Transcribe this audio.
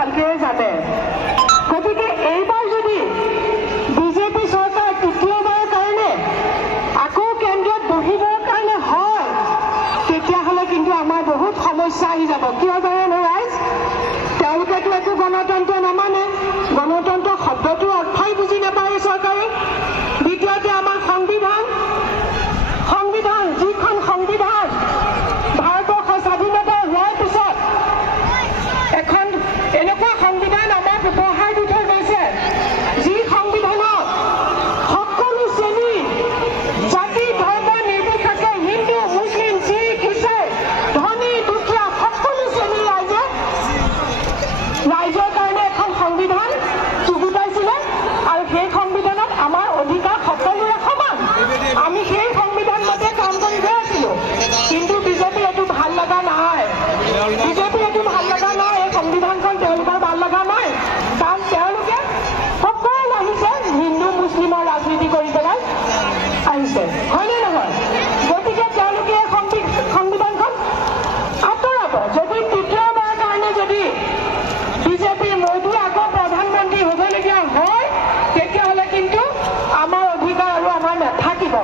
ভালকে জানে গতিকে এইবাৰ যদি বিজেপি চৰকাৰ তৃতীয়বাৰৰ কাৰণে আকৌ কেন্দ্ৰত বহিবৰ কাৰণে হয় তেতিয়াহ'লে কিন্তু আমাৰ বহুত সমস্যা আহি যাব। কিয় জানেনে ৰাইজ তেওঁলোকেতো একো গণতন্ত্ৰ নামানে। গণতন্ত্ৰ আহিছে হয়নে নহয়? গতিকে তেওঁলোকে সংবিধানখন আঁতৰাব যদি তৃতীয়বাৰৰ কাৰণে যদি বিজেপি মোদী আকৌ প্ৰধানমন্ত্ৰী হ'বলগীয়া হয় তেতিয়াহ'লে কিন্তু আমাৰ অধিকাৰ আৰু আমাৰ নাথাকিব।